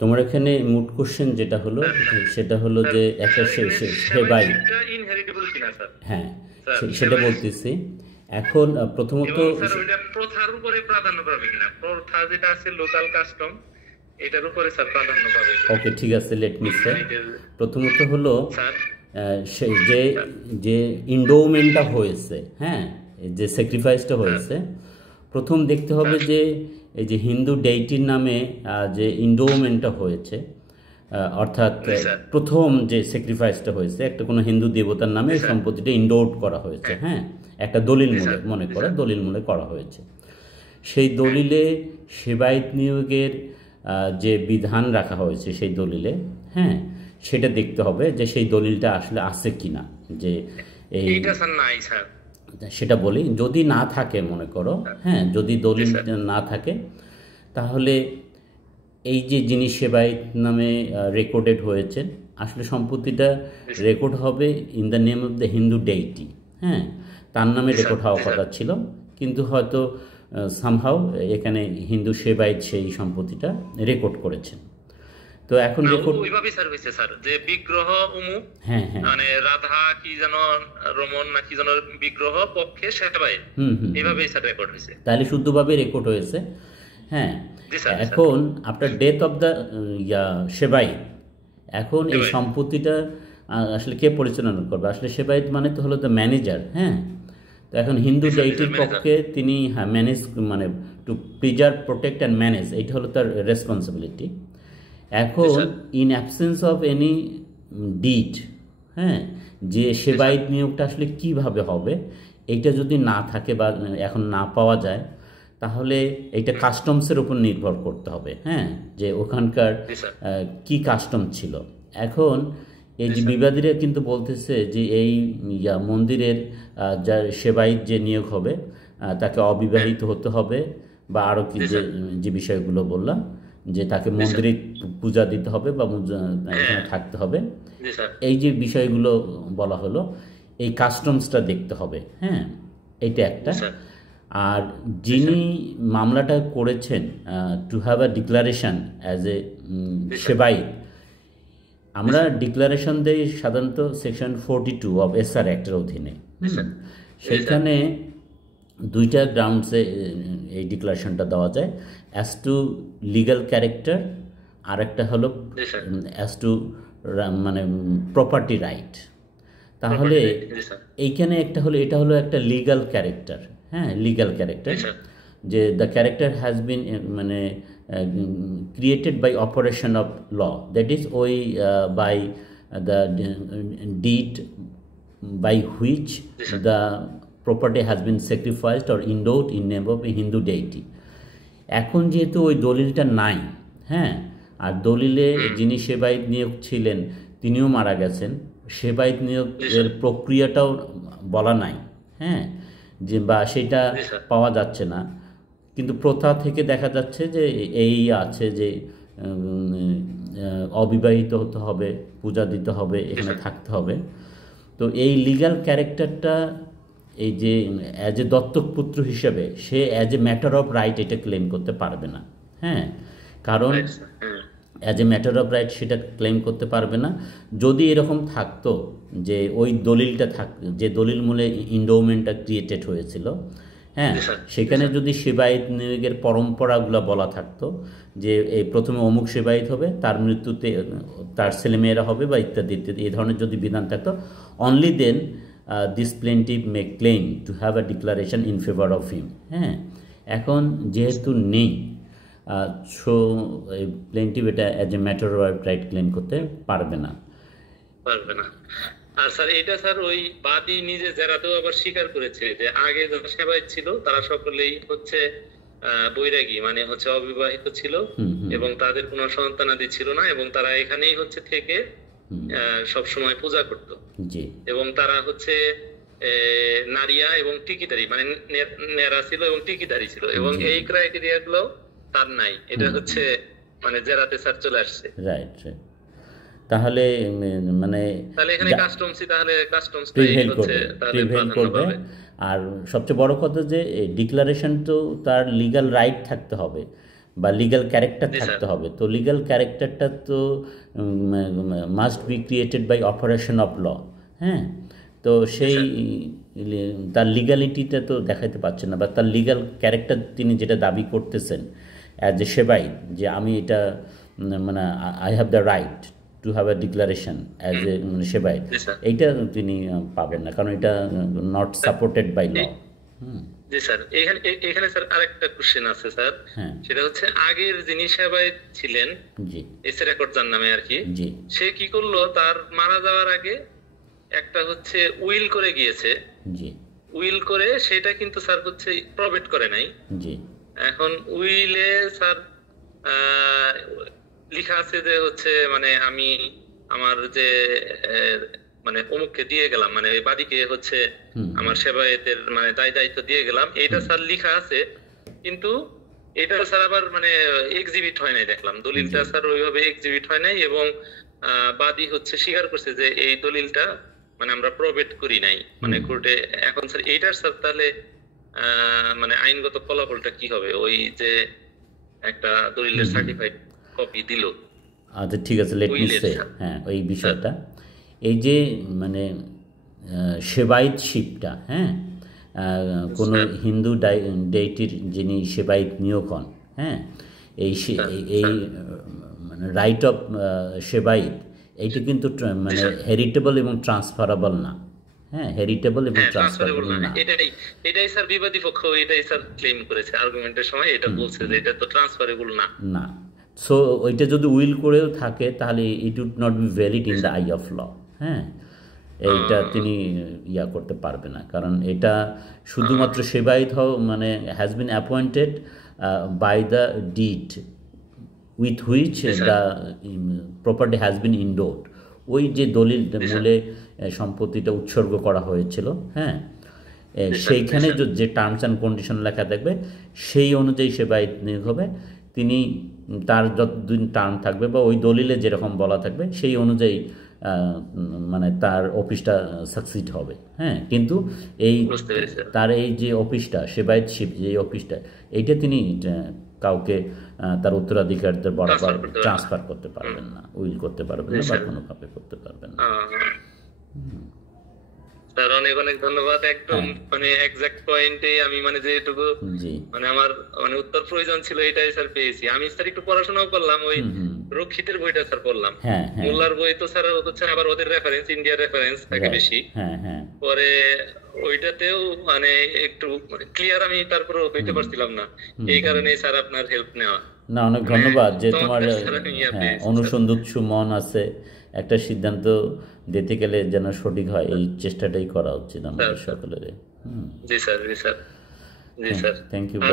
তোমার এখানে mood question যেটা হলো, হ্যাঁ হ্যাঁ সেটা হলো স্যার। যে একটা স্যার এখানে সেবাই। সেবাইশিপটা ইনহেরিটেবল কিনা স্যার? হ্যাঁ, স্যার সেটা সেবাই বলতেছি। এখন প্রথমত এবং স্যার ওইটা প্রথার উপরে প্রাধান্য পাবে কিনা? প্রথা যেটা আছে লোকাল কাস্টম, এটার উপরে স্যার প্রাধান্য পাবে কিনা ওকে, ঠিক আছে, লেট মি সে। ইনহেরিটেড? প্রথমত হলো স্যার সে যে যে ইন্ডোমেন্টটা হয়েছে, হ্যাঁ, এই যে স্যাক্রিফাইসটা স্যার হয়েছে, প্রথম দেখতে হবে স্যার যে এই যে হিন্দু ডেইটির নামে যে ইন্ডোমেন্টটা হয়েছে, অর্থাৎ জি স্যার। প্রথম যে স্যাক্রিফাইসটা হয়েছে একটা কোনো হিন্দু দেবতার নামে জি এই স্যার। সম্পত্তিটা ইন্ডোর্ড করা হয়েছে, হ্যাঁ। হ্যাঁ, একটা দলিল জি মূলে, স্যার। মনে জি করো স্যার। দলিল মূলে করা হয়েছে। সেই হ্যাঁ। দলিলে সেবায়েত নিয়োগের যে বিধান রাখা হয়েছে সেই দলিলে, হ্যাঁ, সেটা দেখতে হবে যে সেই দলিলটা আসলে আছে কি না। যে এই এইটা স্যার নাই স্যার। সেটা বলি, যদি না থাকে মনে করো, হ্যাঁ। হ্যাঁ, যদি জি দলিল স্যার। না থাকে, তাহলে এই যে যিনি সেবায়েত নামে রেকর্ডেড হয়েছে, আসলে সম্পত্তিটা জি স্যার। রেকর্ড হবে in the name of the Hindu deity, হ্যাঁ, তার নামে জি স্যার। রেকর্ড হওয়ার জি স্যার। কথা ছিল। কিন্তু হয়তো সামহাও এখানে হিন্দু সেবায়েত সেই সম্পত্তিটা রেকর্ড করেছেন। তো এখন না, রেকর্ড, ওইভাবেই স্যার হয়েছে স্যার, যে বিগ্রহ অমুক, হ্যাঁ হ্যাঁ, মানে রাধা কি যেন, রমন না কি যেন বিগ্রহ পক্ষে সেবাই, হুম হুম হুম, এইভাবেই স্যার রেকর্ড হয়েছে। তাহলে শুদ্ধভাবে রেকর্ড হয়েছে। হ্যাঁ, জি স্যার। জি স্যার। এখন আফটার ডেথ অফ দ্য সেবায়েত, এখন এই সেবাই। সম্পত্তিটা আসলে কে পরিচালনা করবে? আসলে সেবায়েত মানে তো হলো দ্য ম্যানেজার, হ্যাঁ। তো এখন হিন্দু জি স্যার। জি স্যার, ডেইটির ম্যানেজার। পক্ষে তিনি, হ্যাঁ, ম্যানেজ, মানে two preserve, protect and manage, এইটা হলো তার রেসপন্সিবিলিটি। জি এখন sir. In absence of any did, হ্যাঁ, যে জি স্যার। সেবায়েত নিয়োগটা আসলে কিভাবে হবে, এইটা যদি না থাকে বা এখন না পাওয়া যায়, তাহলে এইটা হুম। কাস্টমসের উপর নির্ভর করতে হবে, হ্যাঁ, যে ওখানকার জি স্যার। কি কাস্টম ছিল। এখন এই জি যে স্যার। বিবাদীরা কিন্তু বলতেছে যে এই মন্দিরের যার সেবায়েত যে নিয়োগ হবে, তাকে হ্যাঁ। অবিবাহিত হতে হবে, বা আরও কি জি যে স্যার। যে বিষয়গুলো বললাম, যে তাকে জি স্যার। মন্দিরে পূজা দিতে হবে বা হ্যাঁ। এখানে থাকতে হবে। জি স্যার। এই যে বিষয়গুলো বলা হলো, এই কাস্টমসটা দেখতে হবে, হ্যাঁ, এইটা একটা। জি স্যার। আর জি স্যার। যিনি মামলাটা করেছেন, to have a declaration as a জি স্যার। সেবাই, জি আমরা স্যার। ডিক্লারেশন দেই সাধারণত সেকশন 42 অফ এসআর অ্যাক্টের অধীনে। জি স্যার। জি স্যার। সেইখানে দুইটা গ্রাউন্ডসে এই ডিক্লারেশনটা দেওয়া যায়, অ্যাজ টু লিগ্যাল ক্যারেক্টার, আর একটা হলো জি স্যার। অ্যাজ টু মানে প্রপার্টি রাইট। তাহলে প্রপার্টি রাইট। জি স্যার। এইখানে একটা হলো, এটা হলো একটা লিগ্যাল ক্যারেক্টার, হ্যাঁ, লিগ্যাল জি ক্যারেক্টার, স্যার। যে দ্য ক্যারেক্টার হ্যাজ বিন মানে created by operation of law, that is ওই by the deed by which জি sir. the property has been sacrificed or endowed in name of a Hindu deity. এখন যেহেতু ওই দলিলটা নাই, হ্যাঁ, আর দলিলে হুম। যিনি সেবায়েত নিয়োগ ছিলেন তিনিও মারা গেছেন, সেবায়েত জি নিয়োগের স্যার। প্রক্রিয়াটাও বলা নাই, হ্যাঁ, যে বা সেটা জি স্যার। পাওয়া যাচ্ছে না। কিন্তু প্রথা থেকে দেখা যাচ্ছে যে এই আছে যে অবিবাহিত হতে হবে, পূজা দিতে হবে, জি এখানে স্যার। থাকতে হবে। তো এই লিগ্যাল ক্যারেক্টারটা, এই যে অ্যাজ এ দত্তক পুত্র হিসেবে সে as a matter of right এটা ক্লেম করতে পারবে না, হ্যাঁ, কারণ রাইট স্যার। হ্যাঁ। As a matter of right সেটা ক্লেম করতে পারবে না। যদি এরকম থাকতো যে ওই দলিলটা যে দলিল মূলে ইন্ডোমেন্টটা ক্রিয়েটেড হয়েছিল, হ্যাঁ, জি স্যার। জি সেখানে স্যার। যদি সেবায়েত নিয়োগের পরম্পরাগুলো বলা থাকতো, যে এই প্রথমে অমুক সেবায়েত হবে, তার মৃত্যুতে তার ছেলেমেয়েরা হবে, বা ইত্যাদি ইত্যাদি, এই ধরনের যদি বিধান থাকতো, only then this plaintiff may claim to have a declaration in favour of him, হ্যাঁ। এখন যেহেতু নেই, সো এই প্লেন্টিভ এটা as a matter of right claim করতে পারবে না। পারবে না। আর স্যার এটা স্যার ওই বাদী নিজে জেরাতেও আবার স্বীকার করেছে যে আগে যারা সেবায়েত ছিল তারা সকলেই হচ্ছে বৈরাগী, মানে হচ্ছে অবিবাহিত ছিল হুম হুম এবং তাদের কোনো সন্তানাদি ছিল না, এবং তারা এখানেই হচ্ছে থেকে হুম, সব সময় পূজা করত। জি এবং তারা হচ্ছে নারিয়া এবং টিকিদারি, মানে নেরা ছিল এবং টিকিদারি ছিল, এবং জি, এই ক্রাইটেরিয়া গুলো তার নাই। এটা হুম, হচ্ছে মানে জেরাতে স্যার চলে আসছে। Right right. তাহলে মানে তাহলে এখানে কাস্টমসই, তাহলে কাস্টমসটাই প্রিভেল হচ্ছে করবে, তাহলে প্রিভেল প্রাধান্য করবে। পাবে। আর সবচেয়ে বড় কথা যে ডিক্লারেশন তো তার লিগ্যাল রাইট থাকতে হবে, বা লিগ্যাল ক্যারেক্টার জি স্যার। থাকতে হবে। তো লিগ্যাল ক্যারেক্টারটা তো must be created by operation of law. হ্যাঁ, তো সেই স্যার। তার লিগ্যালিটিটা তো দেখাতে পারছেন না, বা তার লিগ্যাল ক্যারেক্টার তিনি যেটা দাবি করতেছেন অ্যাজ এ সেবাইত, যে আমি এটা মানে I have the right to have a declaration as a সেবাইত, জি স্যার। এইটা তিনি পাবেন না, কারণ এটা নট সাপোর্টেড বাই ল। এই- জি স্যার, এখানে এখানে স্যার আরেকটা কোশ্চেন আছে স্যার। হ্যাঁ, সেটা হচ্ছে আগের যিনি সেবায় ছিলেন, জি এসে রেকর্ড যার নামে আর কি, জি সে কি করলো, তার মারা যাওয়ার আগে একটা হচ্ছে উইল করে গিয়েছে। জি উইল করে সেটা কিন্তু স্যার হচ্ছে প্রবেট করে নাই। জি এখন উইলে স্যার আহ, লেখা আছে যে হচ্ছে মানে আমি আমার যে আহ, মানে অমুককে দিয়ে গেলাম, মানে ওই বাদীকে হচ্ছে হুম আমার সেবায়েতের মানে দায়িত্ব দিয়ে গেলাম, এটা স্যার লেখা আছে। কিন্তু এটা স্যার আবার মানে এক্সিবিট হয় নাই, দেখলাম দলিলটা স্যার ওইভাবে এক্সিবিট হয় নাই, এবং বাদী হচ্ছে স্বীকার করছে যে এই দলিলটা মানে আমরা প্রবেট করি নাই মানে কোর্টে। এখন স্যার এইটার স্যার তাহলে মানে আইনগত ফলাফলটা কি হবে? ওই যে একটা দলিলের সার্টিফাইড কপি দিল আচ্ছা, ঠিক আছে, লেট মি উইলের সে। স্যার। হ্যাঁ, ওই বিষয়টা, এই যে মানে সেবায়িতশিপটা, হ্যাঁ, কোনো স্যার। হিন্দু ডেইটির যিনি সেবায়িত নিয়োগ হন, হ্যাঁ, এই স্যার, এই মানে রাইট অফ সেবায়িত, এইটা কিন্তু মানে হেরিটেবল এবং ট্রান্সফারেবল না। হ্যাঁ, হেরিটেবল এবং হ্যাঁ, ট্রান্সফারেবল ট্রান্সফারেবল না, না। এটাই স্যার বিবাদী পক্ষ এটাই স্যার ক্লেম করেছে আর্গুমেন্টের সময়, এটা বলছে যে এটা তো ট্রান্সফারেবল না। না, সো ওইটা যদি উইল করেও থাকে তাহলে it would not be valid in the eye of law. হ্যাঁ, এইটা তিনি ইয়া করতে পারবে না, কারণ এটা শুধুমাত্র সেবায়িত মানে has been appointed by the deed with which the property has been endowed. ওই যে দলিল মূলে সম্পত্তিটা উৎসর্গ করা হয়েছিল, হ্যাঁ, সেইখানে যে টার্মস অ্যান্ড কন্ডিশন লেখা থাকবে সেই অনুযায়ী সেবায়িত নিয়োগ হবে। তিনি তার যতদিন টার্ম থাকবে বা ওই দলিলে যেরকম বলা থাকবে সেই অনুযায়ী মানে তার অফিসটা সাকসিড হবে। হ্যাঁ, কিন্তু এই বুঝতে পেরেছি স্যার। তার এই যে অফিসটা সেবায়িতশিপ, যে অফিসটা, এইটা তিনি কাউকে তার উত্তরাধিকারদের বরাবর ট্রান্সফার করতে পারবেন না, উইল করতে পারবেন না, বা কোনো কাপে করতে পারবেন না। স্যার অনেক অনেক ধন্যবাদ, একদম মানে এক্সাক্ট পয়েন্টে আমি মানে যেটুকু জি মানে আমার মানে উত্তর প্রয়োজন ছিল এটাই স্যার পেয়েছি। আমি স্যার একটু পড়াশোনাও করলাম, ওই রক্ষিতের বইটা স্যার পড়লাম। হ্যাঁ হ্যাঁ মোল্লার বই তো স্যার হচ্ছে আবার ওদের রেফারেন্স, ইন্ডিয়ার রেফারেন্স থাকে বেশি। হ্যাঁ হ্যাঁ পরে ওইটাতেও মানে একটু ক্লিয়ার আমি তারপরে হইতে পারছিলাম না, এই কারণে স্যার আপনার হেল্প নেওয়া। না, অনেক ধন্যবাদ যে তোমার ইয়ে হ্যাঁ অনুসন্ধিৎসু মন আছে। একটা সিদ্ধান্ত দিতে গেলে যেন সঠিক হয়, এই চেষ্টাটাই করা উচিত আমাদের সকলের। জি স্যার, জি স্যার, জি স্যার। Thank you.